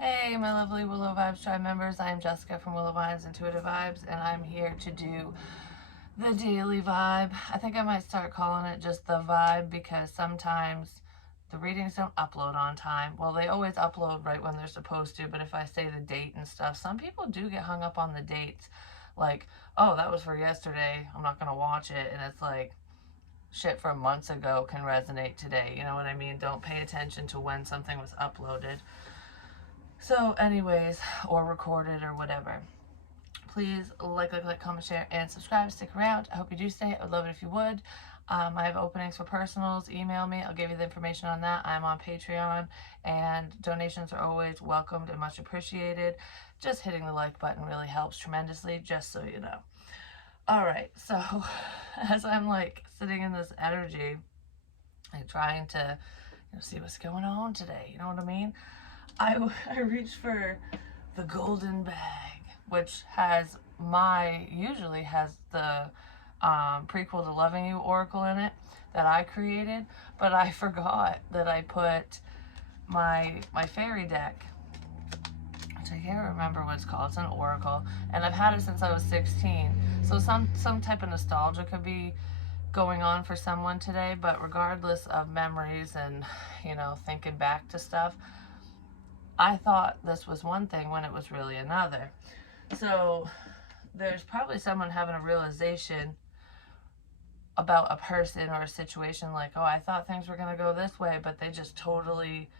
Hey, my lovely Willow Vibes Tribe members. I am Jessica from Willow Vibes Intuitive Vibes, and I'm here to do the daily vibe. I think I might start calling it just the vibe because sometimes the readings don't upload on time. Well, they always upload right when they're supposed to, but if I say the date and stuff, some people do get hung up on the dates. Like, oh, that was for yesterday, I'm not going to watch it. And it's like, shit from months ago can resonate today. You know what I mean? Don't pay attention to when something was uploaded. So anyways, or recorded or whatever. Please like, comment, share, and subscribe. Stick around. I hope you do stay. I would love it if you would. I have openings for personals. Email me. I'll give you the information on that. I'm on Patreon, and donations are always welcomed and much appreciated. Just hitting the like button really helps tremendously, just so you know. All right, so as I'm like sitting in this energy and trying to see what's going on today, you know what I mean? I reached for the golden bag, which usually has the prequel to Loving You oracle in it that I created, but I forgot that I put my fairy deck, which I can't remember what it's called. It's an oracle, and I've had it since I was 16. So some type of nostalgia could be going on for someone today, but regardless of memories and thinking back to stuff, I thought this was one thing when it was really another. So there's probably someone having a realization about a person or a situation, like, oh, I thought things were going to go this way, but it just totally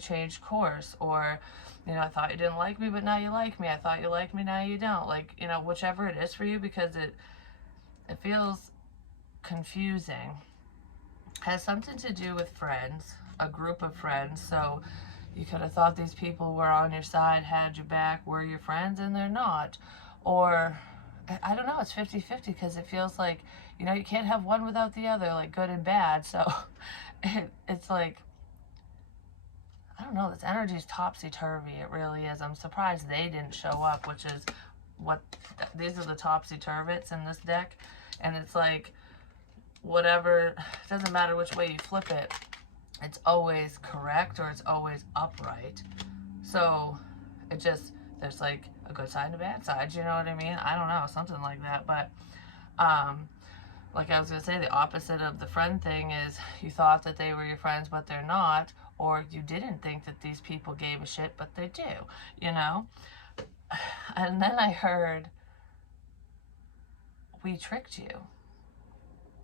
changed course. Or, I thought you didn't like me, but now you like me. I thought you liked me, now you don't. Like, whichever it is for you, because it feels confusing. Has something to do with friends, a group of friends. So you could have thought these people were on your side, had your back, were your friends, and they're not. Or, I don't know, it's 50-50 because it feels like, you can't have one without the other, like good and bad. So it's like, I don't know, this energy's topsy-turvy. It really is. I'm surprised they didn't show up, which is these are the topsy-turvets in this deck. And it's like, whatever, it doesn't matter which way you flip it, it's always correct or it's always upright. So there's like a good side and a bad side, you know what I mean? I don't know, something like that. But like I was gonna say, the opposite of the friend thing is you thought that they were your friends but they're not, or you didn't think that these people gave a shit but they do, And then I heard, we tricked you.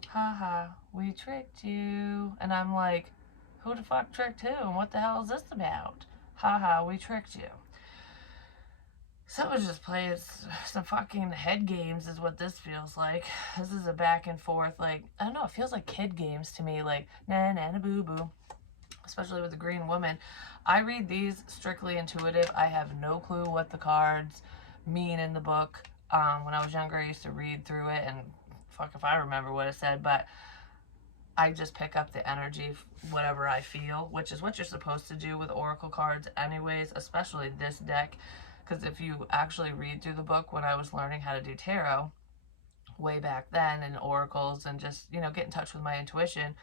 Haha, we tricked you. And I'm like, who the fuck tricked who? And what the hell is this about? Haha, we tricked you. Someone just plays some fucking head games is what this feels like. This is a back and forth, like, I don't know, it feels like kid games to me, like, na boo boo. Especially with the green woman. I read these strictly intuitive. I have no clue what the cards mean in the book. When I was younger, I used to read through it, and fuck if I remember what it said, but I just pick up the energy, whatever I feel, which is what you're supposed to do with oracle cards anyways, especially this deck, because if you actually read through the book, when I was learning how to do tarot way back then, and oracles, and just, get in touch with my intuition,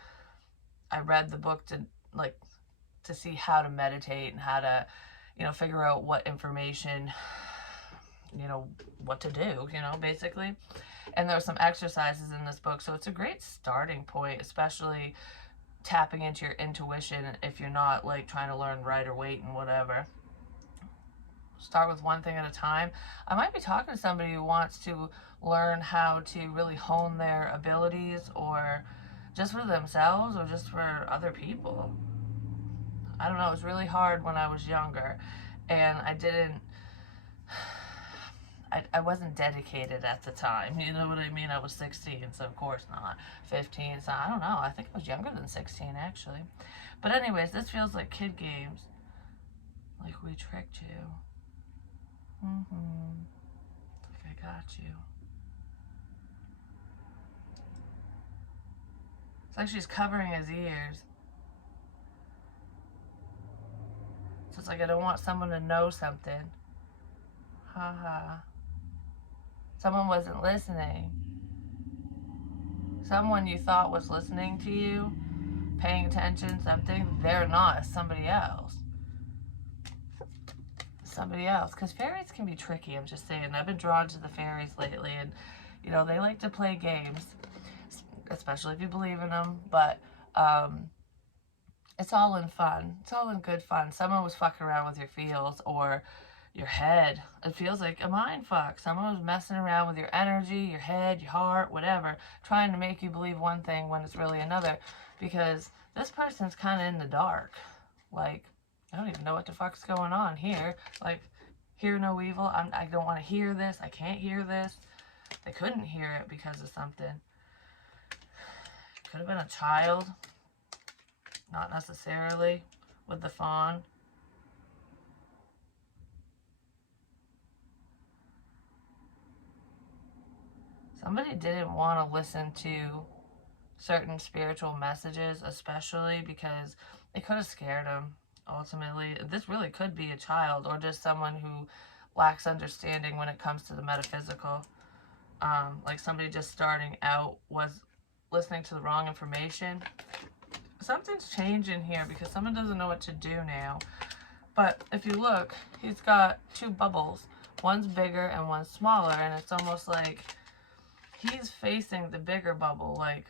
I read the book to see how to meditate and how to, figure out what information, what to do, basically. And there are some exercises in this book, so it's a great starting point, especially tapping into your intuition if you're not like trying to learn Rider Waite and whatever. Start with one thing at a time. I might be talking to somebody who wants to learn how to really hone their abilities, or just for themselves or just for other people. I don't know, it was really hard when I was younger, and I wasn't dedicated at the time, you know what I mean? I was 16, so of course not. 15, so I don't know, I think I was younger than 16 actually. But anyways, this feels like kid games. Like, we tricked you. Like, I got you. It's like she's covering his ears. So it's like, I don't want someone to know something. Haha. Someone wasn't listening. Someone you thought was listening to you, paying attention, something, they're not, somebody else. somebody else. Because fairies can be tricky, I'm just saying. I've been drawn to the fairies lately, and, you know, they like to play games, especially if you believe in them, but it's all in fun. It's all in good fun. Someone was fucking around with your feels or your head. It feels like a mind fuck. Someone was messing around with your energy, your head, your heart, whatever, trying to make you believe one thing when it's really another, because this person's kind of in the dark. Like, I don't even know what the fuck's going on here. Like, hear no evil. I don't want to hear this. I can't hear this. They couldn't hear it because of something. Could have been a child. Not necessarily with the fawn. Somebody didn't want to listen to certain spiritual messages, especially because it could have scared them. Ultimately, this really could be a child or just someone who lacks understanding when it comes to the metaphysical. Like somebody just starting out was listening to the wrong information. Something's changing here because someone doesn't know what to do now. But if you look, he's got two bubbles. One's bigger and one's smaller, and it's almost like he's facing the bigger bubble, like,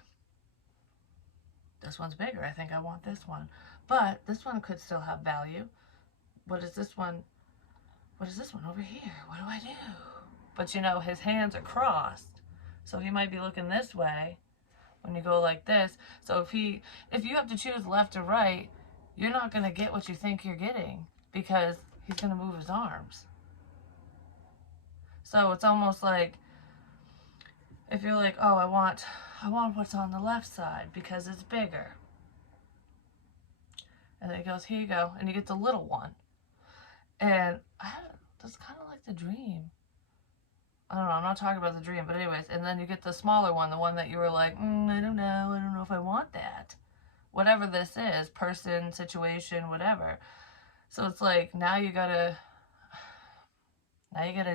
this one's bigger. I think I want this one. But this one could still have value. What is this one? What is this one over here? What do I do? But, you know, his hands are crossed. So he might be looking this way when you go like this. So if you have to choose left or right, you're not going to get what you think you're getting because he's going to move his arms. So it's almost like if you're like, oh, I want what's on the left side because it's bigger. And then he goes, here you go. And you get the little one. And that's kind of like the dream. I don't know, I'm not talking about the dream, but anyways, and then you get the smaller one, the one that you were like, I don't know if I want that. Whatever this is, person, situation, whatever. So it's like, now you gotta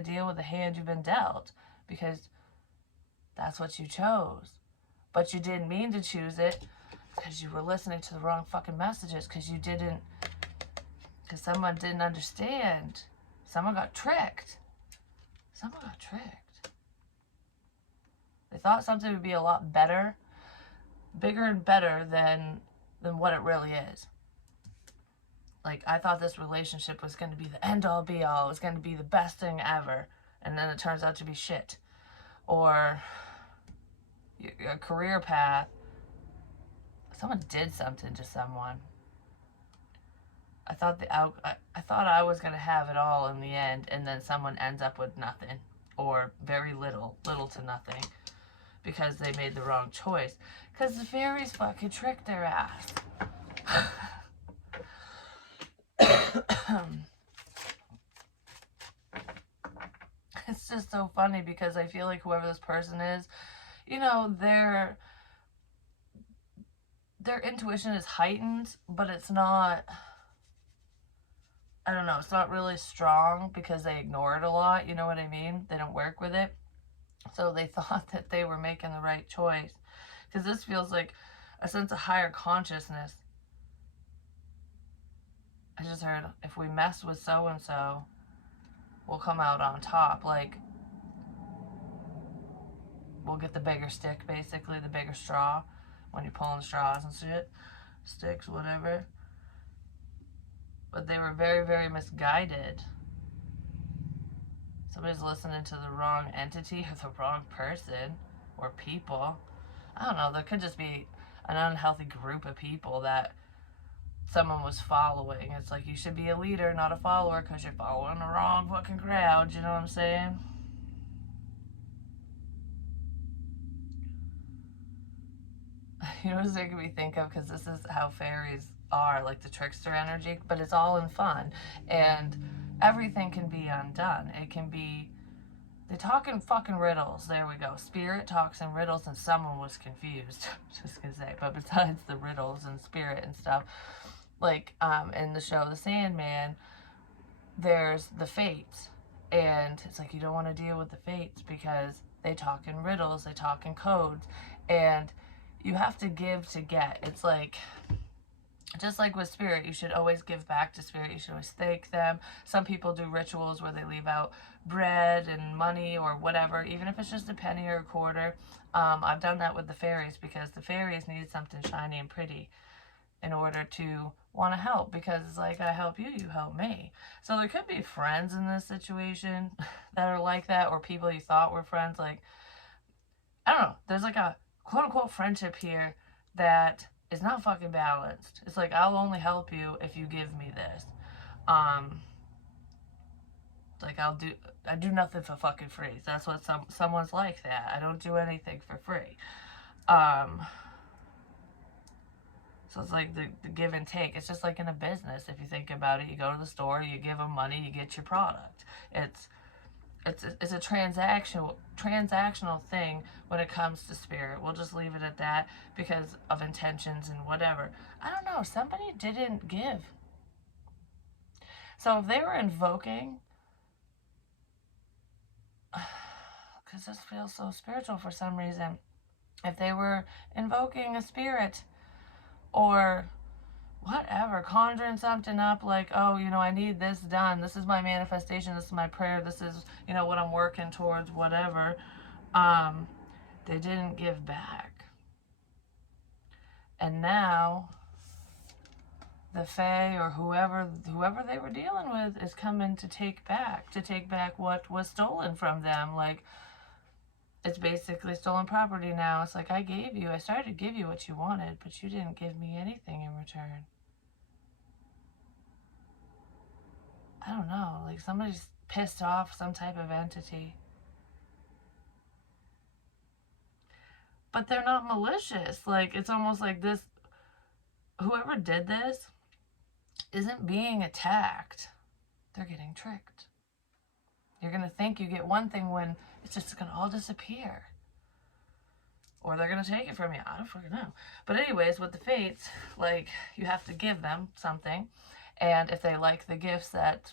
deal with the hand you've been dealt, because that's what you chose. But you didn't mean to choose it, because you were listening to the wrong fucking messages, because someone didn't understand. Someone got tricked. They thought something would be a lot better, bigger and better than what it really is. Like, I thought this relationship was going to be the end all be all. It was going to be the best thing ever. And then it turns out to be shit. Or your career path. Someone did something to someone. I thought I was going to have it all in the end, and then someone ends up with nothing, or very little to nothing, because they made the wrong choice. Because the fairies fucking tricked their ass. It's just so funny because I feel like whoever this person is, you know, their intuition is heightened, but it's not, I don't know, it's not really strong because they ignore it a lot, you know what I mean? They don't work with it. So they thought that they were making the right choice. Because this feels like a sense of higher consciousness. I just heard, if we mess with so-and-so, we'll come out on top. Like, we'll get the bigger stick, basically, the bigger straw. When you're pulling straws and shit. Sticks, whatever. But they were very, very misguided. Somebody's listening to the wrong entity or the wrong person or people. I don't know, there could just be an unhealthy group of people that someone was following. It's like, you should be a leader, not a follower, because you're following the wrong fucking crowd, you know what I'm saying? You know what it's making me think of? Because this is how fairies are, like the trickster energy, but it's all in fun. And everything can be undone. It can be, they talk in fucking riddles. There we go. Spirit talks in riddles, and someone was confused. Just gonna say. But besides the riddles and spirit and stuff, like in the show The Sandman, there's the fates. And it's like, you don't want to deal with the fates because they talk in riddles, they talk in codes. And you have to give to get. It's like, just like with spirit, you should always give back to spirit. You should always thank them. Some people do rituals where they leave out bread and money or whatever, even if it's just a penny or a quarter. I've done that with the fairies because the fairies need something shiny and pretty in order to want to help, because it's like, I help you, you help me. So there could be friends in this situation that are like that, or people you thought were friends. Like, I don't know, there's like a quote unquote friendship here that is not fucking balanced. It's like, I'll only help you if you give me this. Um, like I do nothing for fucking free. That's what someone's like that. I don't do anything for free. Um, so it's like the give and take. It's just like in a business. If you think about it, you go to the store, you give them money, you get your product. It's a transactional thing when it comes to spirit. We'll just leave it at that because of intentions and whatever. I don't know. Somebody didn't give. So if they were invoking, because this feels so spiritual for some reason, if they were invoking a spirit or whatever, conjuring something up, like, oh, I need this done, this is my manifestation, this is my prayer, this is, what I'm working towards, whatever, they didn't give back. And now the fae or whoever they were dealing with is coming to take back what was stolen from them. Like, it's basically stolen property now. It's like, I started to give you what you wanted, but you didn't give me anything in return. I don't know, like somebody's pissed off some type of entity. But they're not malicious. Like, it's almost like this, whoever did this isn't being attacked. They're getting tricked. You're going to think you get one thing when it's just going to all disappear. Or they're going to take it from you. I don't fucking know. But anyways, with the fates, like, you have to give them something. And if they like the gifts that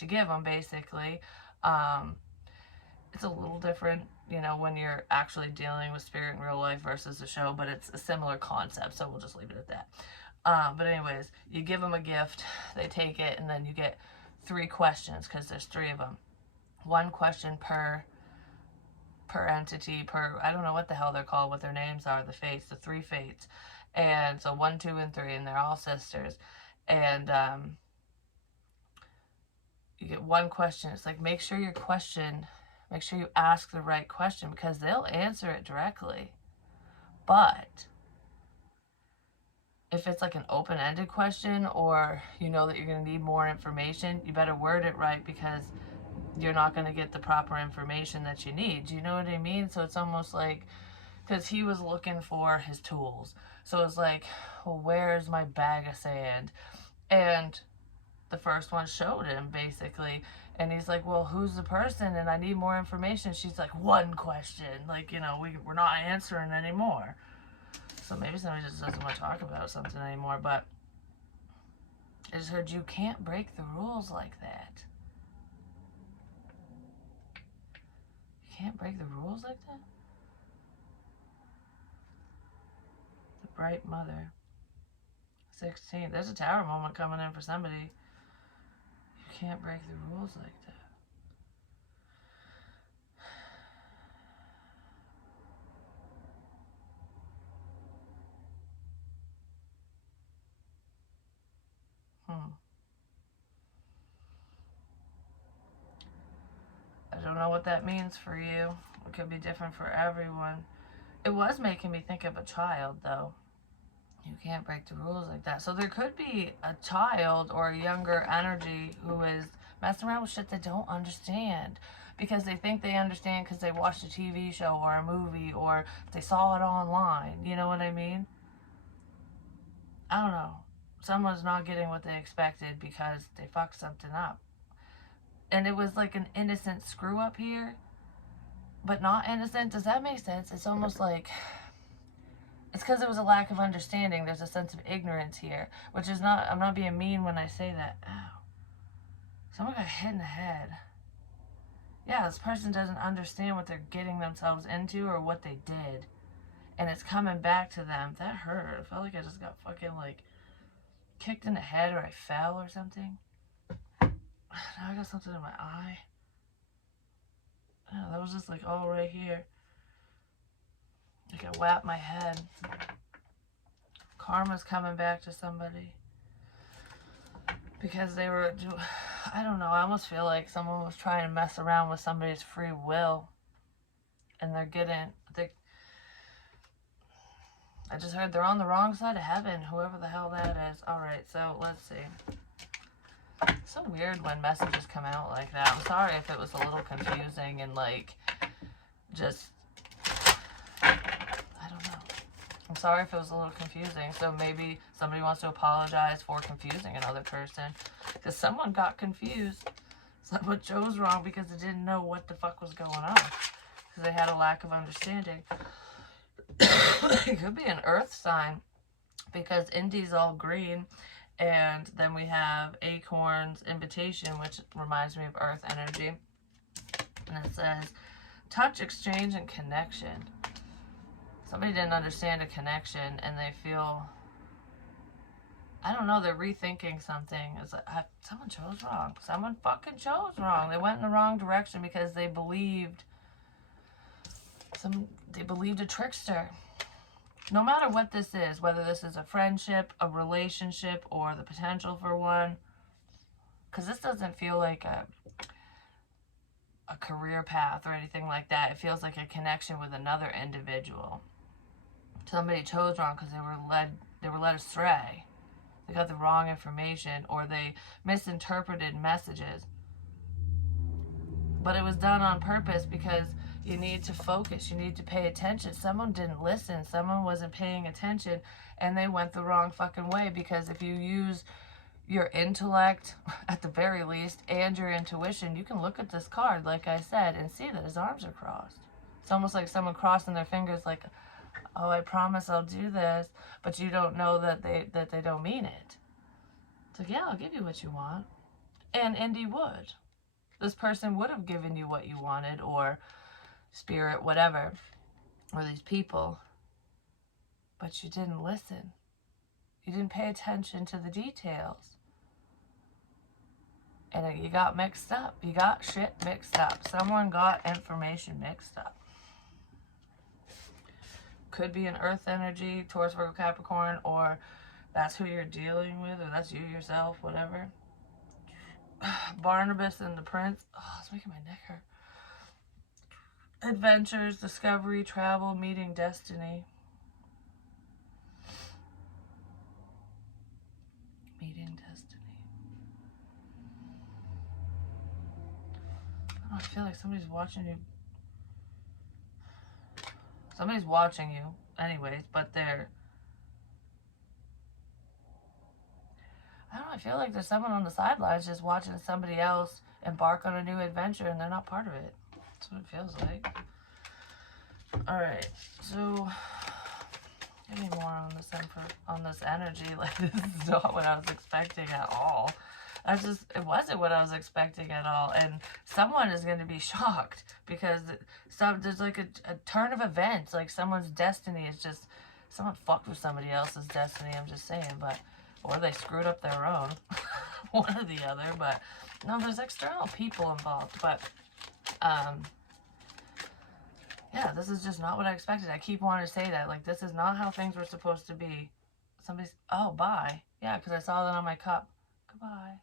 you give them, basically, it's a little different, when you're actually dealing with spirit in real life versus a show, but it's a similar concept, so we'll just leave it at that. But anyways, you give them a gift, they take it, and then you get 3 questions, because there's 3 of them. 1 question per entity, I don't know what the hell they're called, what their names are, the fates, the 3 fates. And so 1, 2, and 3, and they're all sisters. And you get 1 question. It's like, make sure you ask the right question, because they'll answer it directly. But if it's like an open-ended question, or you know that you're going to need more information, you better word it right, because you're not going to get the proper information that you need. Do you know what I mean? So it's almost like, because he was looking for his tools. So it's like, well, where's my bag of sand? And the first one showed him, basically. And he's like, well, who's the person? And I need more information. She's like, 1 question. Like, we're not answering anymore. So maybe somebody just doesn't want to talk about something anymore. But I just heard, you can't break the rules like that. You can't break the rules like that? The Bright Mother. 16. There's a tower moment coming in for somebody. You can't break the rules like that. I don't know what that means for you. It could be different for everyone. It was making me think of a child, though. You can't break the rules like that. So there could be a child or a younger energy who is messing around with shit they don't understand, because they think they understand because they watched a TV show or a movie, or they saw it online. You know what I mean? I don't know. Someone's not getting what they expected because they fucked something up. And it was like an innocent screw up here, but not innocent. Does that make sense? It's almost like, it's because it was a lack of understanding. There's a sense of ignorance here, which is not, I'm not being mean when I say that. Ow. Someone got hit in the head. Yeah, this person doesn't understand what they're getting themselves into or what they did. And it's coming back to them. That hurt. I felt like I just got fucking, like, kicked in the head or I fell or something. Now I got something in my eye. Oh, that was just like all right here. Like I whapped my head. Karma's coming back to somebody. Because they were, I don't know, I almost feel like someone was trying to mess around with somebody's free will. And I just heard they're on the wrong side of heaven, whoever the hell that is. Alright, so let's see. It's so weird when messages come out like that. I'm sorry if it was a little confusing and like, just, I don't know. I'm sorry if it was a little confusing. So maybe somebody wants to apologize for confusing another person. Because someone got confused. Someone chose wrong because they didn't know what the fuck was going on. Because they had a lack of understanding. It could be an earth sign. Because Indy's all green. And then we have Acorn's invitation, which reminds me of earth energy. And it says, touch, exchange, and connection. Somebody didn't understand a connection and they feel, I don't know, they're rethinking something. It's like, someone chose wrong. Someone fucking chose wrong. They went in the wrong direction because they believed a trickster. No matter what this is, whether this is a friendship, a relationship, or the potential for one, because this doesn't feel like a career path or anything like that. It feels like a connection with another individual. Somebody chose wrong because they were led astray. They got the wrong information or they misinterpreted messages. But it was done on purpose because you need to focus. You need to pay attention. Someone didn't listen. Someone wasn't paying attention and they went the wrong fucking way. Because if you use your intellect, at the very least, and your intuition, you can look at this card, like I said, and see that his arms are crossed. It's almost like someone crossing their fingers like, oh, I promise I'll do this, but you don't know that they don't mean it. It's like, yeah, I'll give you what you want. And Indy would. This person would have given you what you wanted, or spirit, whatever, or these people. But you didn't listen. You didn't pay attention to the details. And you got mixed up. You got shit mixed up. Someone got information mixed up. Could be an earth energy, Taurus, Virgo, Capricorn, or that's who you're dealing with, or that's you yourself, whatever. Barnabas and the Prince. Oh, it's making my neck hurt. Adventures, discovery, travel, meeting destiny. Meeting destiny. I feel like somebody's watching you. Somebody's watching you anyways, but I feel like there's someone on the sidelines just watching somebody else embark on a new adventure and they're not part of it. That's what it feels like. Alright, so give me more on this energy. Like, this is not what I was expecting at all. It wasn't what I was expecting at all. And someone is going to be shocked because there's like a turn of events. Like someone's destiny is just, someone fucked with somebody else's destiny, I'm just saying. Or they screwed up their own. One or the other. But no, there's external people involved. But, yeah, this is just not what I expected. I keep wanting to say that. Like, this is not how things were supposed to be. Oh, bye. Yeah, because I saw that on my cup. Goodbye.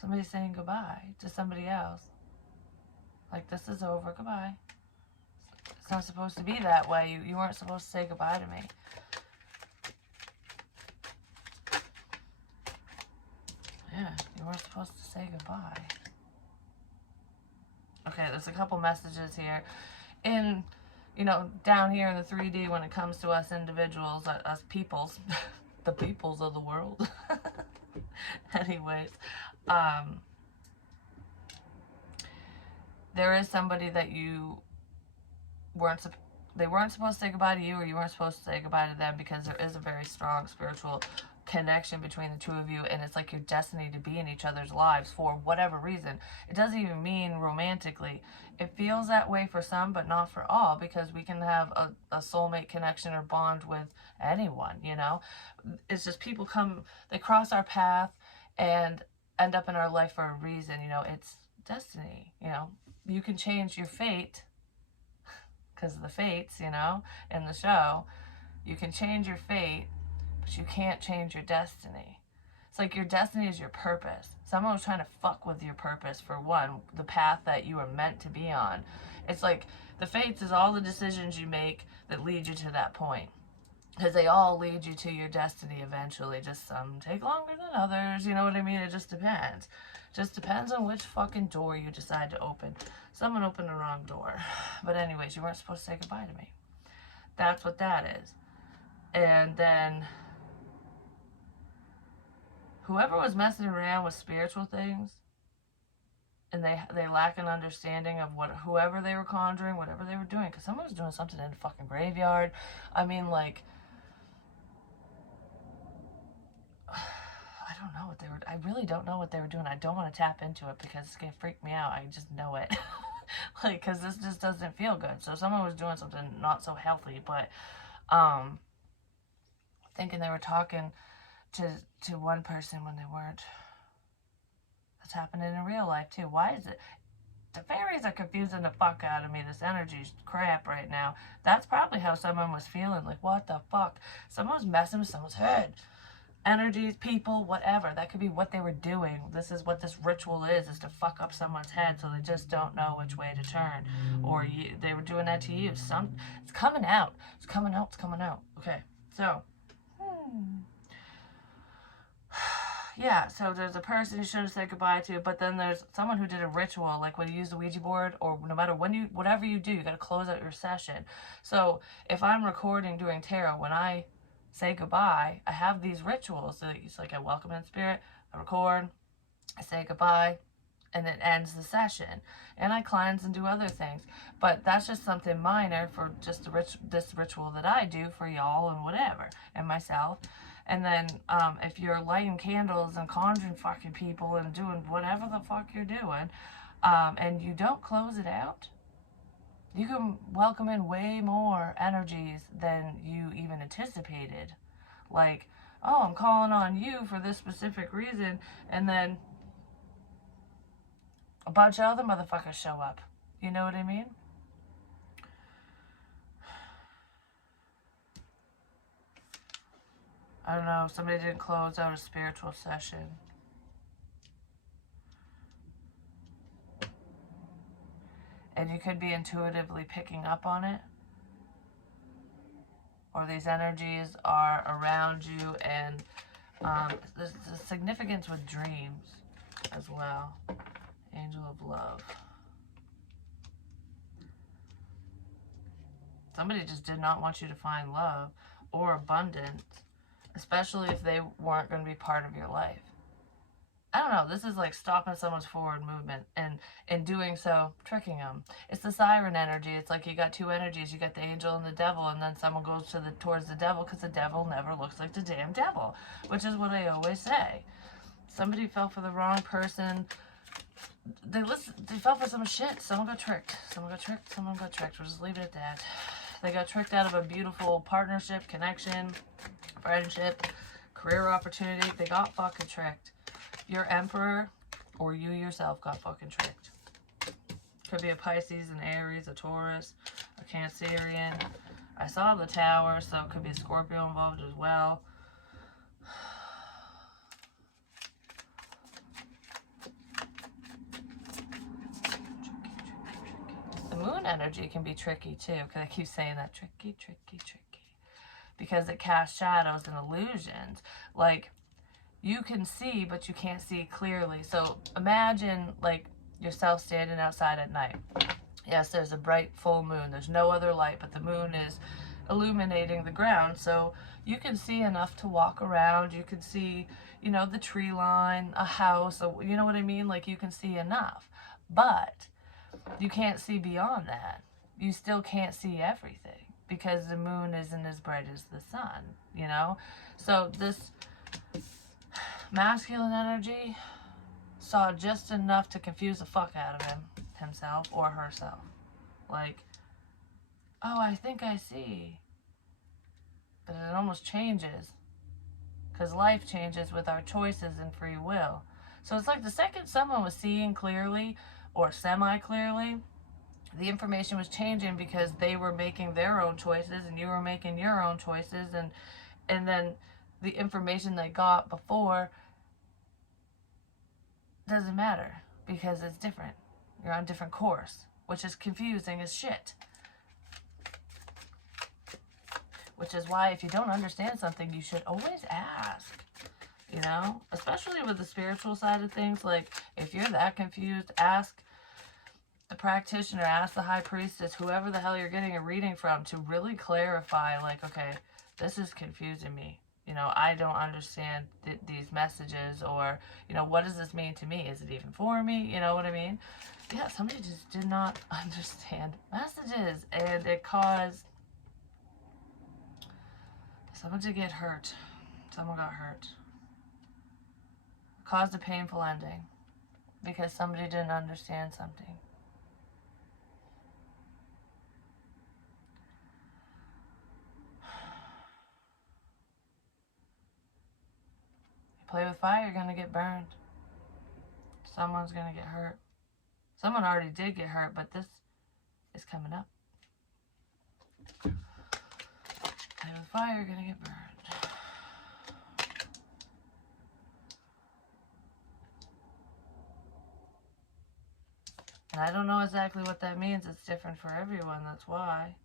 Somebody's saying goodbye to somebody else. Like, this is over. Goodbye. It's not supposed to be that way. You weren't supposed to say goodbye to me. Yeah, you weren't supposed to say goodbye. Okay, there's a couple messages here. Down here in the 3D, when it comes to us individuals, us peoples, the peoples of the world. Anyways, there is somebody that they weren't supposed to say goodbye to you, or you weren't supposed to say goodbye to them, because there is a very strong spiritual connection between the two of you, and it's like your destiny to be in each other's lives for whatever reason. It doesn't even mean romantically. It feels that way for some, but not for all, because we can have a soulmate connection or bond with anyone, you know? It's just people come, they cross our path and end up in our life for a reason, you know? It's destiny, you know? You can change your fate because of the fates, you know, in the show. You can change your fate, but you can't change your destiny. It's like your destiny is your purpose. Someone was trying to fuck with your purpose, for one, the path that you were meant to be on. It's like the fates is all the decisions you make that lead you to that point. Because they all lead you to your destiny eventually. Just some take longer than others, you know what I mean? It just depends. Just depends on which fucking door you decide to open. Someone opened the wrong door. But anyways, you weren't supposed to say goodbye to me. That's what that is. And then whoever was messing around with spiritual things, and they lack an understanding of whoever they were conjuring, whatever they were doing, because someone was doing something in the fucking graveyard. I mean, like, I don't know what they were, I really don't know what they were doing. I don't want to tap into it because it's going to freak me out. I just know it. Like, because this just doesn't feel good. So someone was doing something not so healthy, but thinking they were talking to one person when they weren't. That's happening in real life too. Why is it? The fairies are confusing the fuck out of me. This energy's crap right now. That's probably how someone was feeling. Like, what the fuck? Someone was messing with someone's head. Energies, people, whatever. That could be what they were doing. This is what this ritual is to fuck up someone's head so they just don't know which way to turn. Or they were doing that to you. It's coming out. It's coming out. It's coming out. Okay, so. Yeah, so there's a person you should have said goodbye to, but then there's someone who did a ritual, like when you use the Ouija board, or no matter whatever you do, you got to close out your session. So if I'm recording doing tarot, when I say goodbye, I have these rituals. So it's like I welcome in spirit, I record, I say goodbye, and it ends the session. And I cleanse and do other things. But that's just something minor for just this ritual that I do for y'all and whatever, and myself. And then if you're lighting candles and conjuring fucking people and doing whatever the fuck you're doing, and you don't close it out, you can welcome in way more energies than you even anticipated. Like, oh, I'm calling on you for this specific reason, and then a bunch of other motherfuckers show up. You know what I mean? I don't know, somebody didn't close out a spiritual session. And you could be intuitively picking up on it. Or these energies are around you, and there's a significance with dreams as well. Angel of love. Somebody just did not want you to find love or abundance, especially if they weren't going to be part of your life. I don't know, this is like stopping someone's forward movement, and in doing so, tricking them. It's the siren energy. It's like you got two energies. You got the angel and the devil, and then someone goes towards the devil because the devil never looks like the damn devil, which is what I always say. Somebody fell for the wrong person. They fell for some shit. Someone got tricked. Someone got tricked. Someone got tricked. We'll just leave it at that. They got tricked out of a beautiful partnership, connection, friendship, career opportunity. They got fucking tricked. Your emperor or you yourself got fucking tricked. Could be a Pisces, an Aries, a Taurus, a Cancerian. I saw the tower, so it could be a Scorpio involved as well. The moon energy can be tricky too, because I keep saying that tricky, tricky, tricky. Because it casts shadows and illusions. Like, you can see, but you can't see clearly. So imagine like yourself standing outside at night. Yes, there's a bright full moon. There's no other light, but the moon is illuminating the ground. So you can see enough to walk around. You can see, you know, the tree line, a house, you know what I mean? Like, you can see enough. But you can't see beyond that. You still can't see everything because the moon isn't as bright as the sun, you know? So this Masculine energy saw just enough to confuse the fuck out of himself or herself. Like, oh, I think I see. But it almost changes. Because life changes with our choices and free will. So it's like the second someone was seeing clearly or semi-clearly, the information was changing because they were making their own choices and you were making your own choices, and then the information they got before doesn't matter because it's different. You're on a different course, which is confusing as shit. Which is why if you don't understand something, you should always ask. You know, especially with the spiritual side of things. Like, if you're that confused, ask the practitioner, ask the high priestess, whoever the hell you're getting a reading from, to really clarify, like, okay, this is confusing me. You know, I don't understand these messages, or, you know, what does this mean to me? Is it even for me? You know what I mean? Yeah, somebody just did not understand messages, and it caused someone to get hurt. Someone got hurt. Caused a painful ending because somebody didn't understand something. You play with fire, you're going to get burned. Someone's going to get hurt. Someone already did get hurt, but this is coming up. Play with fire, you're going to get burned. And I don't know exactly what that means. It's different for everyone. That's why.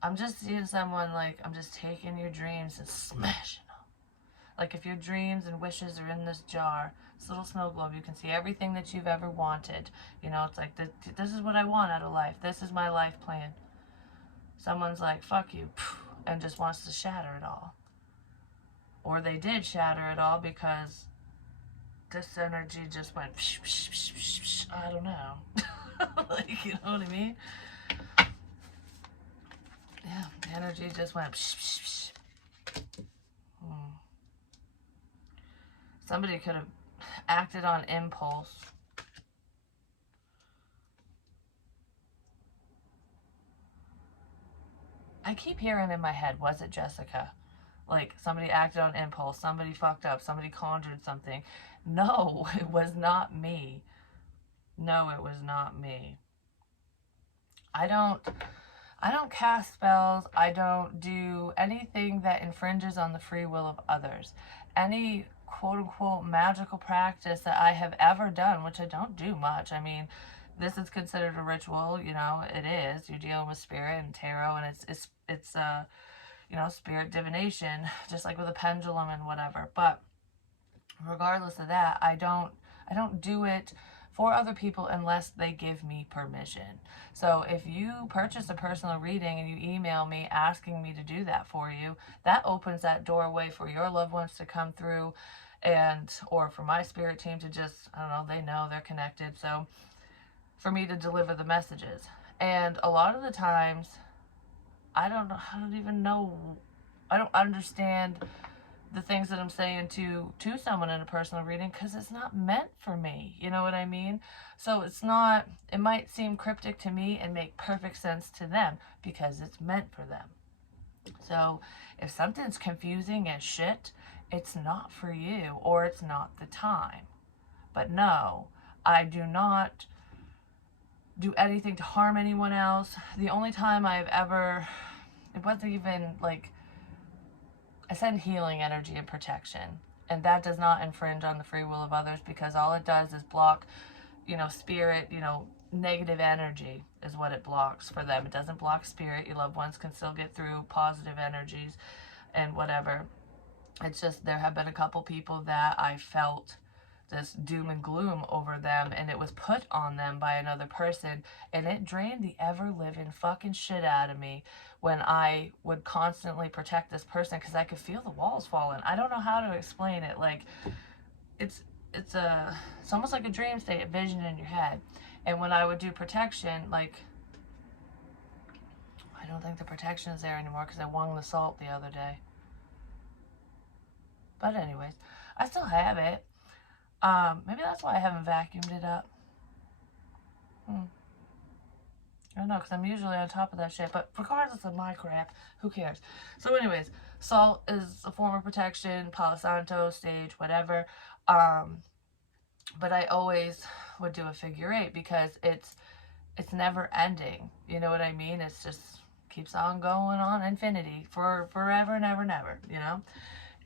I'm just seeing someone like, I'm just taking your dreams and smashing them. Like, if your dreams and wishes are in this jar, this little snow globe, you can see everything that you've ever wanted. You know, it's like, this is what I want out of life. This is my life plan. Someone's like, fuck you, and just wants to shatter it all. Or they did shatter it all because this energy just went, I don't know. Like, you know what I mean? Yeah, the energy just went, Somebody could have acted on impulse. I keep hearing in my head, was it Jessica? Like, somebody acted on impulse, somebody fucked up, somebody conjured something. No, it was not me. No, it was not me. I don't cast spells. I don't do anything that infringes on the free will of others. Any quote-unquote magical practice that I have ever done, which I don't do much. I mean, this is considered a ritual, you know, it is. You're dealing with spirit and tarot, and it's you know, spirit divination, just like with a pendulum and whatever. But regardless of that, I don't do it for other people unless they give me permission. So if you purchase a personal reading and you email me asking me to do that for you, that opens that doorway for your loved ones to come through, and or for my spirit team to just, I don't know, they know, they're connected, so for me to deliver the messages. And a lot of the times, I don't even know, I don't understand the things that I'm saying to someone in a personal reading because it's not meant for me. You know what I mean? So it's not, it might seem cryptic to me and make perfect sense to them because it's meant for them. So if something's confusing as shit, it's not for you, or it's not the time. But no, I do not do anything to harm anyone else. The only time I've ever, it wasn't even like, I send healing energy and protection, and that does not infringe on the free will of others because all it does is block, you know, spirit, you know, negative energy is what it blocks for them. It doesn't block spirit. Your loved ones can still get through positive energies and whatever. It's just there have been a couple people that I felt this doom and gloom over them, and it was put on them by another person, and it drained the ever-living fucking shit out of me when I would constantly protect this person because I could feel the walls falling. I don't know how to explain it. Like, it's almost like a dream state, a vision in your head. And when I would do protection, like, I don't think the protection is there anymore because I wung the salt the other day. But anyways, I still have it. Maybe that's why I haven't vacuumed it up. I don't know, because I'm usually on top of that shit. But regardless of my crap, who cares? So anyways, salt is a form of protection, Palo Santo, sage, whatever. But I always would do a figure eight because it's never ending. You know what I mean? It's just keeps on going on infinity for forever and ever and ever, you know?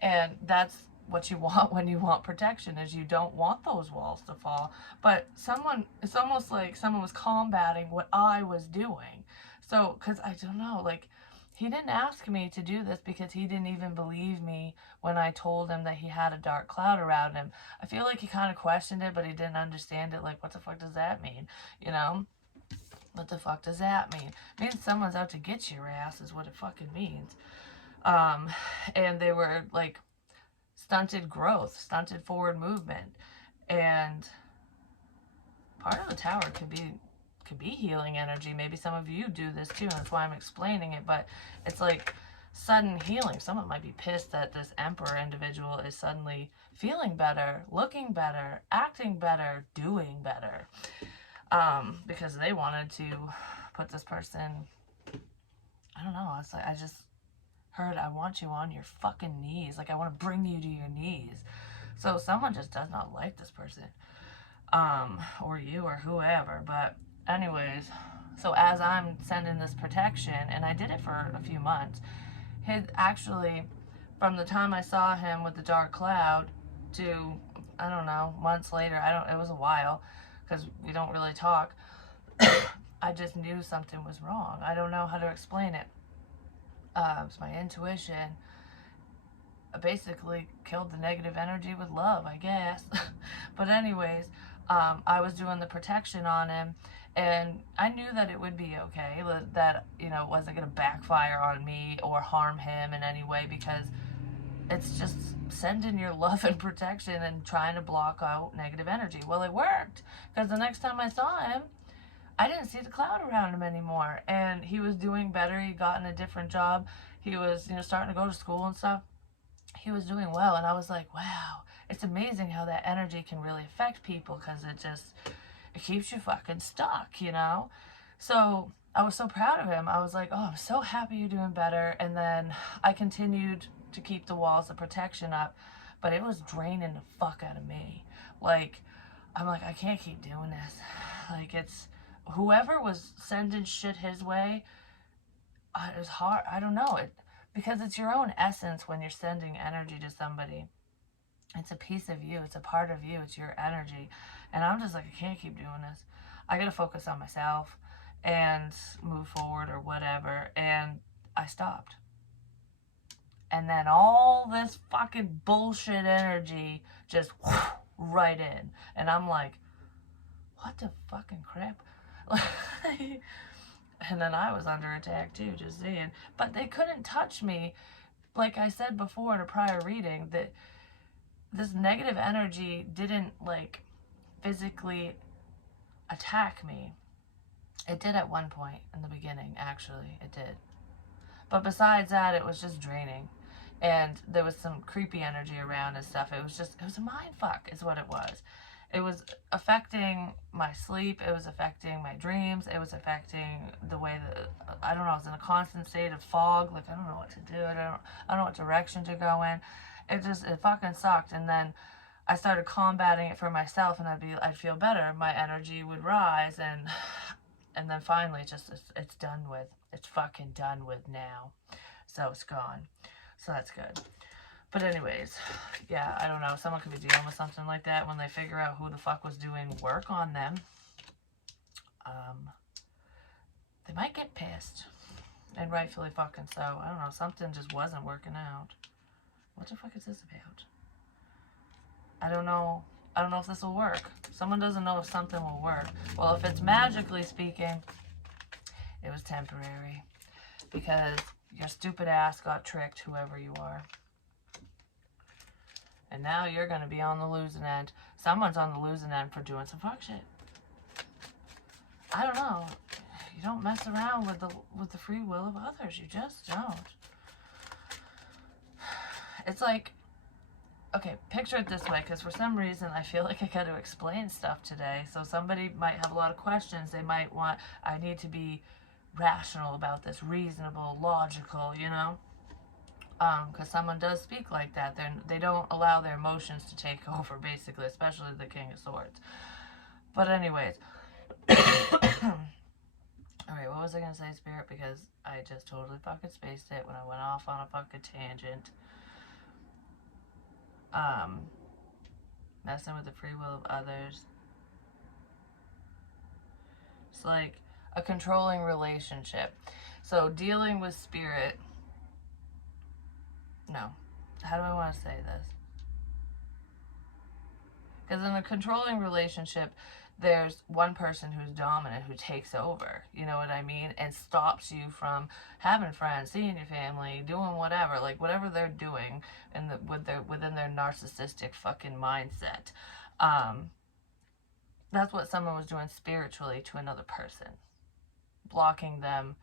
And that's what you want when you want protection, is you don't want those walls to fall. But it's almost like someone was combating what I was doing. So, because I don't know, like, he didn't ask me to do this because he didn't even believe me when I told him that he had a dark cloud around him. I feel like he kind of questioned it, but he didn't understand it. Like, what the fuck does that mean? You know? What the fuck does that mean? It means someone's out to get your ass, is what it fucking means. And they were like stunted growth, stunted forward movement, and part of the tower could be healing energy. Maybe some of you do this too, and that's why I'm explaining it. But it's like sudden healing. Someone might be pissed that this emperor individual is suddenly feeling better, looking better, acting better, doing better, because they wanted to put this person, I don't know, it's like, I just heard, I want you on your fucking knees. Like, I want to bring you to your knees. So someone just does not like this person, or you, or whoever. But anyways, so as I'm sending this protection, and I did it for a few months, his actually, from the time I saw him with the dark cloud to, I don't know, months later, it was a while, because we don't really talk. I just knew something was wrong. I don't know how to explain it. It's my intuition. I basically killed the negative energy with love, I guess. But anyways, I was doing the protection on him, and I knew that it would be okay, that, you know, it wasn't going to backfire on me or harm him in any way, because it's just sending your love and protection and trying to block out negative energy. Well, it worked, because the next time I saw him, I didn't see the cloud around him anymore, and he was doing better. He'd gotten a different job. He was, you know, starting to go to school and stuff. He was doing well, and I was like, wow, it's amazing how that energy can really affect people, because it keeps you fucking stuck, you know? So I was so proud of him. I was like, oh, I'm so happy you're doing better. And then I continued to keep the walls of protection up, but it was draining the fuck out of me. Like, I'm like, I can't keep doing this. Like, it's whoever was sending shit his way, it was hard. I don't know it, because it's your own essence when you're sending energy to somebody. It's a piece of you. It's a part of you. It's your energy. And I'm just like, I can't keep doing this. I got to focus on myself and move forward or whatever. And I stopped. And then all this fucking bullshit energy just right in. And I'm like, what the fucking crap? And then I was under attack too, just saying. But they couldn't touch me. Like I said before in a prior reading, that this negative energy didn't, like, physically attack me. It did at one point in the beginning, actually. It did. But besides that, it was just draining. And there was some creepy energy around and stuff. It was a mind fuck, is what it was. It was affecting my sleep. It was affecting my dreams. It was affecting the way that, I don't know, I was in a constant state of fog. Like, I don't know what to do. I don't know what direction to go in. It fucking sucked. And then I started combating it for myself, and I'd feel better. My energy would rise, and then finally it's done with. It's fucking done with now. So it's gone. So that's good. But anyways, yeah, I don't know. Someone could be dealing with something like that when they figure out who the fuck was doing work on them. They might get pissed. And rightfully fucking so. I don't know. Something just wasn't working out. What the fuck is this about? I don't know. I don't know if this will work. Someone doesn't know if something will work. Well, if it's magically speaking, it was temporary. Because your stupid ass got tricked, whoever you are. And now you're going to be on the losing end. Someone's on the losing end for doing some fuck shit. I don't know. You don't mess around with the free will of others. You just don't. It's like, okay, picture it this way, because for some reason I feel like I got to explain stuff today. So somebody might have a lot of questions. They might want, I need to be rational about this, reasonable, logical, you know? Because someone does speak like that. They don't allow their emotions to take over, basically, especially the King of Swords. But anyways. Alright, what was I going to say, Spirit? Because I just totally fucking spaced it when I went off on a fucking tangent. Messing with the free will of others. It's like a controlling relationship. So dealing with spirit. No. How do I want to say this? Because in a controlling relationship, there's one person who's dominant, who takes over, you know what I mean, and stops you from having friends, seeing your family, doing whatever, like whatever they're doing within their narcissistic fucking mindset. That's what someone was doing spiritually to another person, blocking them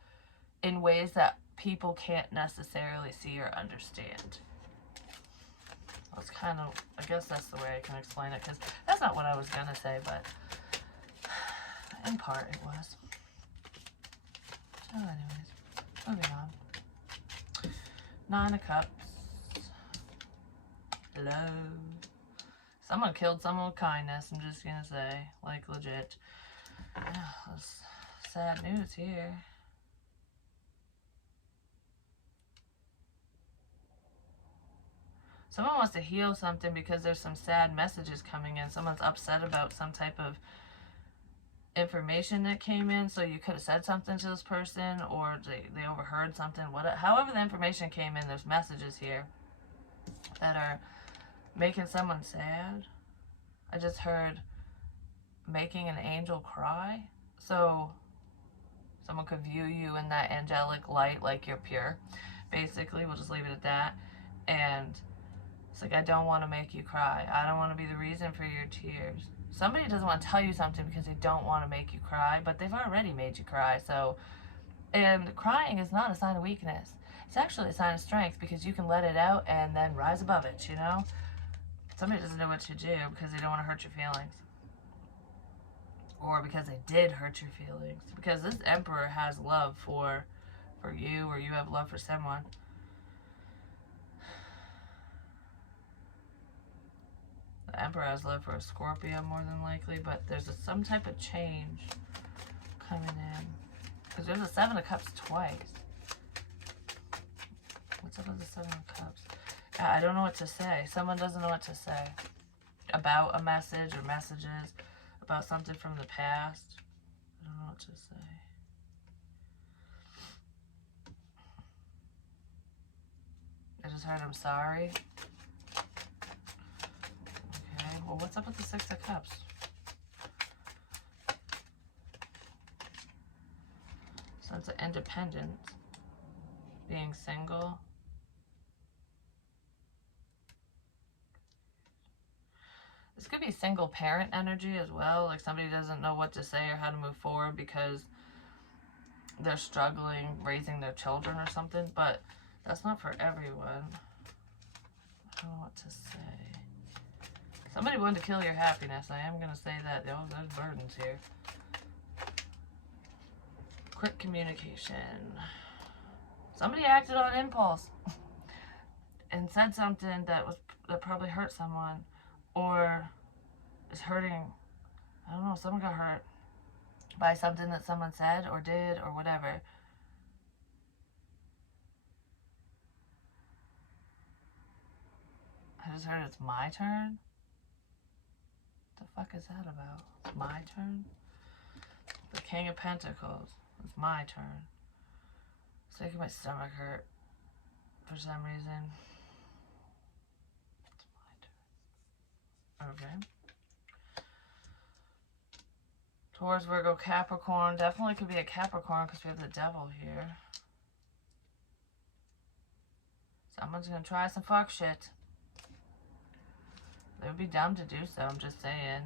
in ways that people can't necessarily see or understand. That's kind of, I guess that's the way I can explain it, because that's not what I was going to say, but in part it was. So anyways, moving on. 9 of Cups. Hello. Someone killed someone with kindness, I'm just going to say. Like, legit. Yeah, that's sad news here. Someone wants to heal something because there's some sad messages coming in. Someone's upset about some type of information that came in, so you could have said something to this person, or they overheard something. However the information came in, there's messages here that are making someone sad. I just heard making an angel cry. So someone could view you in that angelic light, like you're pure. Basically, we'll just leave it at that. And it's like, I don't want to make you cry. I don't want to be the reason for your tears. Somebody doesn't want to tell you something because they don't want to make you cry, but they've already made you cry. So, and crying is not a sign of weakness. It's actually a sign of strength, because you can let it out and then rise above it, you know? Somebody doesn't know what to do because they don't want to hurt your feelings. Or because they did hurt your feelings. Because this Emperor has love for you, or you have love for someone. The Emperor has love for a Scorpio, more than likely, but there's some type of change coming in. Because there's a 7 of Cups twice. What's up with the 7 of Cups? I don't know what to say. Someone doesn't know what to say about a message or messages, about something from the past. I don't know what to say. I just heard I'm sorry. Okay, well, what's up with the 6 of Cups? Sense of independence. Being single. This could be single parent energy as well. Like somebody doesn't know what to say or how to move forward because they're struggling raising their children or something. But that's not for everyone. I don't know what to say. Somebody wanted to kill your happiness. I am going to say that. Oh, there's burdens here. Quick communication. Somebody acted on impulse and said something that probably hurt someone, or is hurting. I don't know, someone got hurt by something that someone said or did or whatever. I just heard it's my turn. What the fuck is that about? It's my turn? The King of Pentacles. It's my turn. It's making my stomach hurt for some reason. It's my turn. Okay. Taurus, Virgo, Capricorn. Definitely could be a Capricorn because we have the Devil here. Someone's going to try some fuck shit. They would be dumb to do so, I'm just saying.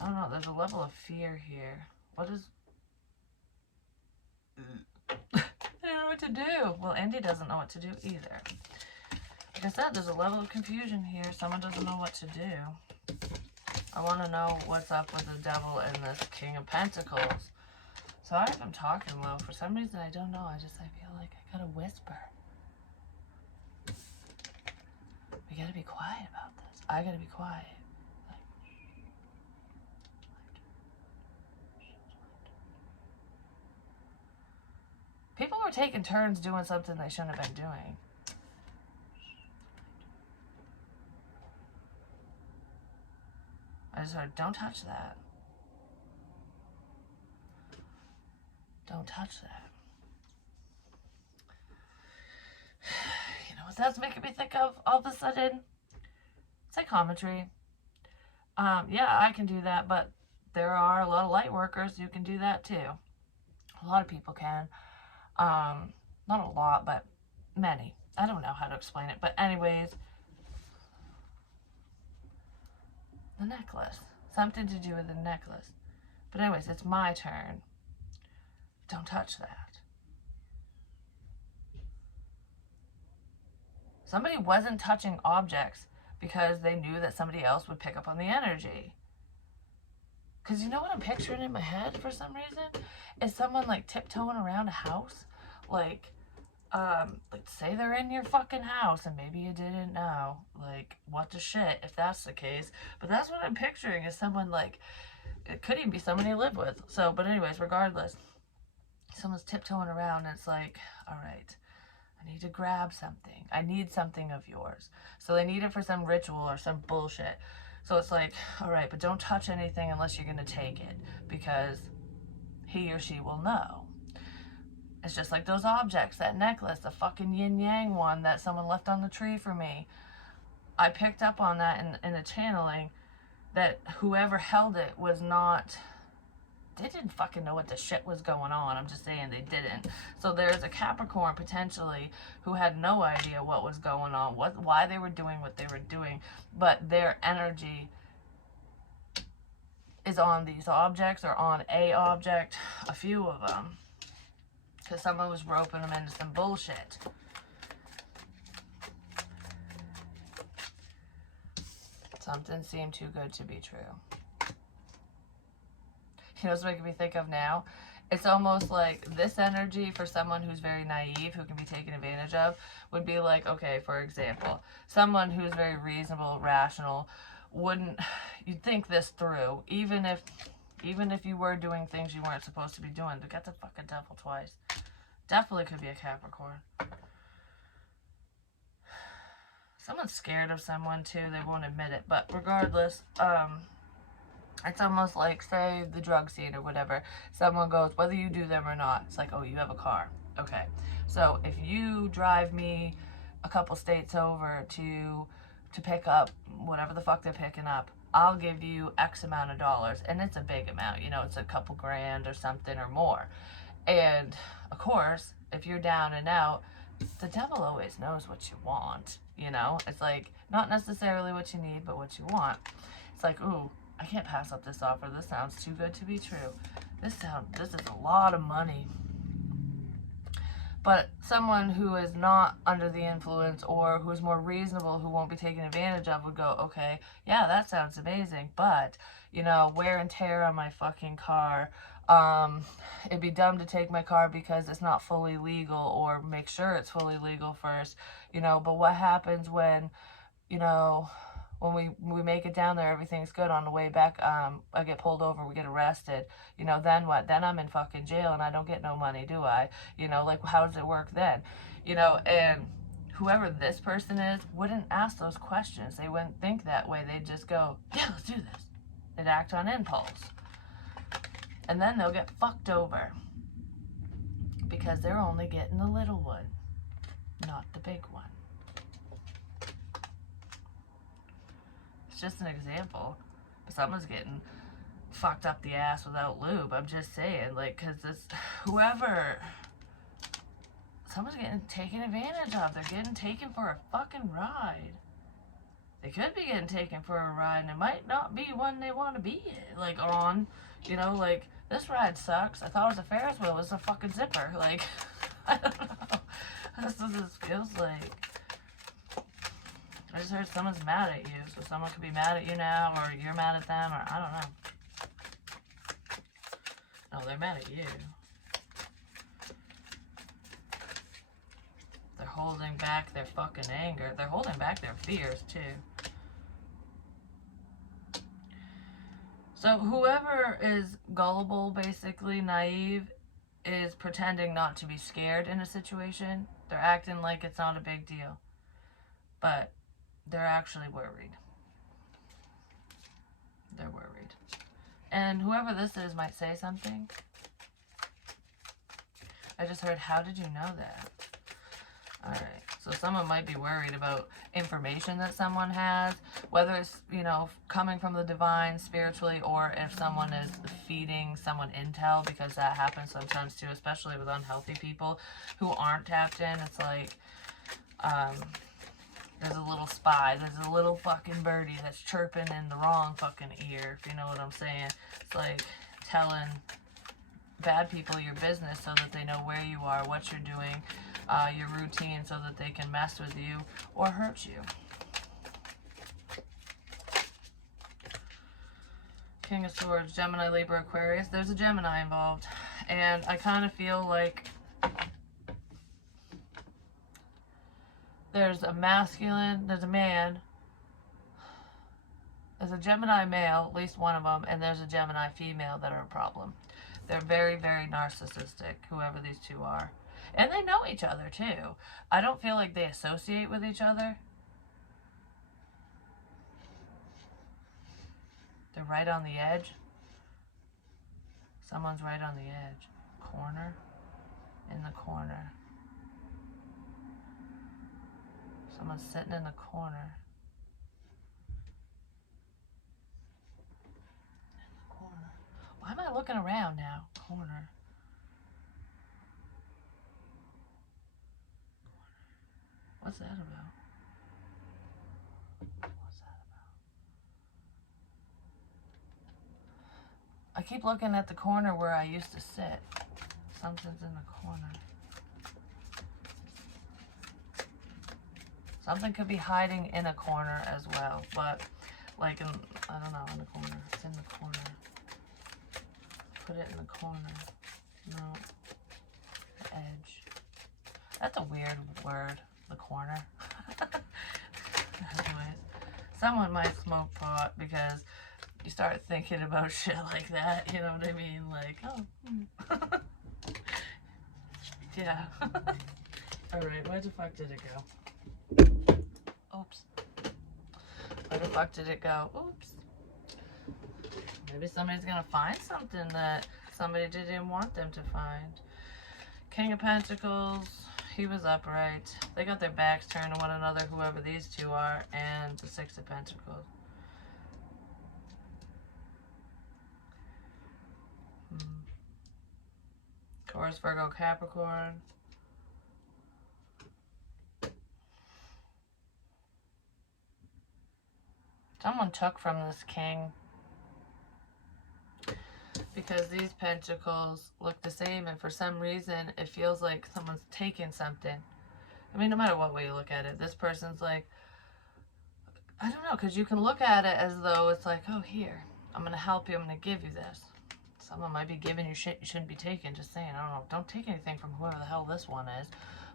I don't know, there's a level of fear here. What is... I don't know what to do. Well, Indy doesn't know what to do either. Like I said, there's a level of confusion here. Someone doesn't know what to do. I want to know what's up with the devil and this King of Pentacles. Sorry if I'm talking low. For some reason, I don't know. I feel like I gotta whisper. We gotta be quiet about this. I gotta be quiet. People were taking turns doing something they shouldn't have been doing. I just heard, don't touch that. Don't touch that. You know what that's making me think of all of a sudden? Psychometry. Yeah, I can do that, but there are a lot of light workers who can do that too. A lot of people can. Not a lot, but many. I don't know how to explain it, but anyways, the necklace. Something to do with the necklace. But anyways, it's my turn. Don't touch that. Somebody wasn't touching objects because they knew that somebody else would pick up on the energy. Because you know what I'm picturing in my head for some reason? Is someone like tiptoeing around a house. Like say they're in your fucking house and maybe you didn't know. Like, what the shit if that's the case. But that's what I'm picturing is someone like, it could even be someone you live with. So, but anyways, regardless, someone's tiptoeing around and it's like, all right, I need to grab something. I need something of yours. So they need it for some ritual or some bullshit. So it's like, all right, but don't touch anything unless you're going to take it because he or she will know. It's just like those objects, that necklace, the fucking yin-yang one that someone left on the tree for me. I picked up on that in a channeling that whoever held it was not, they didn't fucking know what the shit was going on. I'm just saying they didn't. So there's a Capricorn potentially who had no idea what was going on, why they were doing what they were doing, but their energy is on these objects or on a object, a few of them. Because someone was roping them into some bullshit. Something seemed too good to be true. You know what's making me think of now? It's almost like this energy for someone who's very naive, who can be taken advantage of, would be like, okay, for example, someone who's very reasonable, rational, you'd think this through, even if you were doing things you weren't supposed to be doing. To get the fucking devil twice. Definitely could be a Capricorn. Someone's scared of someone too. They won't admit it. But regardless, it's almost like, say, the drug scene or whatever. Someone goes, whether you do them or not, it's like, oh, you have a car. Okay. So if you drive me a couple states over to pick up whatever the fuck they're picking up, I'll give you X amount of dollars. And it's a big amount. You know, it's a couple grand or something or more. And, of course, if you're down and out, the devil always knows what you want, you know? It's like, not necessarily what you need, but what you want. It's like, ooh, I can't pass up this offer. This sounds too good to be true. This is a lot of money. But someone who is not under the influence or who's more reasonable, who won't be taken advantage of, would go, okay, yeah, that sounds amazing, but, you know, wear and tear on my fucking car. It'd be dumb to take my car because it's not fully legal, or make sure it's fully legal first, you know, but what happens when, you know, when we make it down there, everything's good. On the way back, I get pulled over, we get arrested, you know, then what? Then I'm in fucking jail and I don't get no money, do I? You know, like, how does it work then? You know, and whoever this person is wouldn't ask those questions. They wouldn't think that way. They'd just go, yeah, let's do this. They'd act on impulse. And then they'll get fucked over because they're only getting the little one, not the big one. It's just an example. But someone's getting fucked up the ass without lube. I'm just saying, like, because this, someone's getting taken advantage of. They're getting taken for a fucking ride. They could be getting taken for a ride, and it might not be one they want to be like on. You know, like, this ride sucks. I thought it was a Ferris wheel. It was a fucking zipper. Like, I don't know. That's what this feels like. I just heard someone's mad at you. So someone could be mad at you now, or you're mad at them, or I don't know. No, they're mad at you. They're holding back their fucking anger. They're holding back their fears, too. So whoever is gullible, basically naive, is pretending not to be scared in a situation. They're acting like it's not a big deal. But they're actually worried. They're worried. And whoever this is might say something. I just heard, how did you know that? Alright, so someone might be worried about information that someone has, whether it's, you know, coming from the divine spiritually, or if someone is feeding someone intel, because that happens sometimes too, especially with unhealthy people who aren't tapped in. It's like, there's a little spy, there's a little fucking birdie that's chirping in the wrong fucking ear, if you know what I'm saying. It's like telling bad people your business so that they know where you are, what you're doing, your routine, so that they can mess with you or hurt you. King of Swords, Gemini, Libra, Aquarius. There's a Gemini involved. And I kind of feel like there's a masculine, there's a man, there's a Gemini male, at least one of them, and there's a Gemini female that are a problem. They're very, very narcissistic, whoever these two are. And they know each other, too. I don't feel like they associate with each other. They're right on the edge. Someone's right on the edge. Corner. In the corner. Someone's sitting in the corner. In the corner. Why am I looking around now? Corner. What's that about? What's that about? I keep looking at the corner where I used to sit. Something's in the corner. Something could be hiding in a corner as well, but like in, I don't know, in the corner. It's in the corner. Put it in the corner. No. The edge. That's a weird word. The corner. Anyways, someone might smoke pot because you start thinking about shit like that, you know what I mean? Like, oh, yeah. Alright, where the fuck did it go? Oops. Where the fuck did it go? Oops. Maybe somebody's gonna find something that somebody didn't want them to find. King of Pentacles. He was upright. They got their backs turned to one another, whoever these two are, and the Six of Pentacles. Taurus, Virgo, Capricorn. Someone took from this king because these pentacles look the same, and for some reason it feels like someone's taking something. I mean, no matter what way you look at it, this person's like, I don't know, because you can look at it as though it's like, oh, here, I'm going to help you, I'm going to give you this. Someone might be giving you shit you shouldn't be taking, just saying. I don't know, don't take anything from whoever the hell this one is.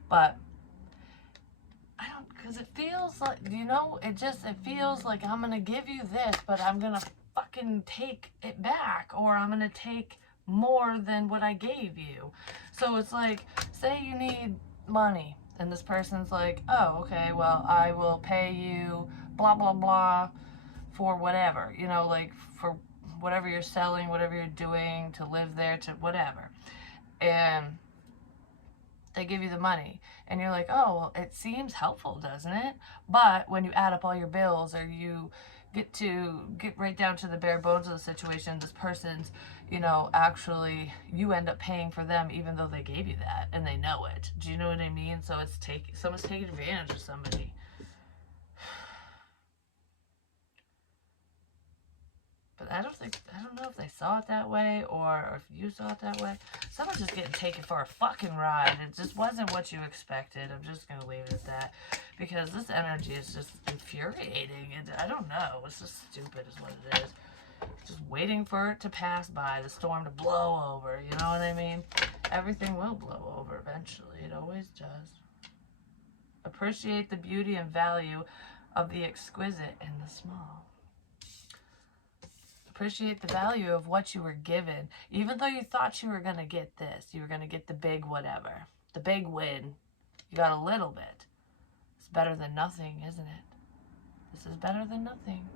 But I don't, because it feels like, you know, it feels like I'm going to give you this, but I'm going to fucking take it back, or I'm going to take more than what I gave you. So it's like, say you need money, and this person's like, oh, okay, well, I will pay you blah, blah, blah for whatever, you know, like for whatever you're selling, whatever you're doing, to live there, to whatever. And they give you the money, and you're like, oh, well, it seems helpful, doesn't it? But when you add up all your bills, or you get right down to the bare bones of the situation, this person's, you know, actually, you end up paying for them even though they gave you that, and they know it. Do you know what I mean? So it's someone's taking advantage of somebody. But I don't know if they saw it that way, or if you saw it that way. Someone's just getting taken for a fucking ride. It just wasn't what you expected. I'm just going to leave it at that. because this energy is just infuriating, and I don't know, it's just stupid is what it is. Just waiting for it to pass by, the storm to blow over, you know what I mean? Everything will blow over eventually, it always does. Appreciate the beauty and value of the exquisite and the small. Appreciate the value of what you were given. Even though you thought you were going to get this, you were going to get the big whatever, the big win, you got a little bit. It's better than nothing, isn't it? This is better than nothing.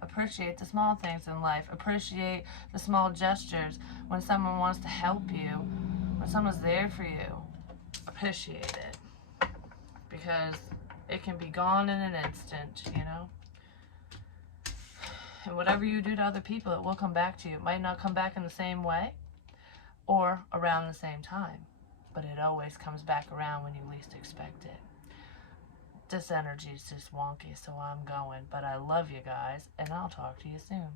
Appreciate the small things in life. Appreciate the small gestures when someone wants to help you, when someone's there for you. Appreciate it, because it can be gone in an instant, you know? And whatever you do to other people, it will come back to you. It might not come back in the same way or around the same time, but it always comes back around when you least expect it. This energy is just wonky, so I'm going. But I love you guys, and I'll talk to you soon.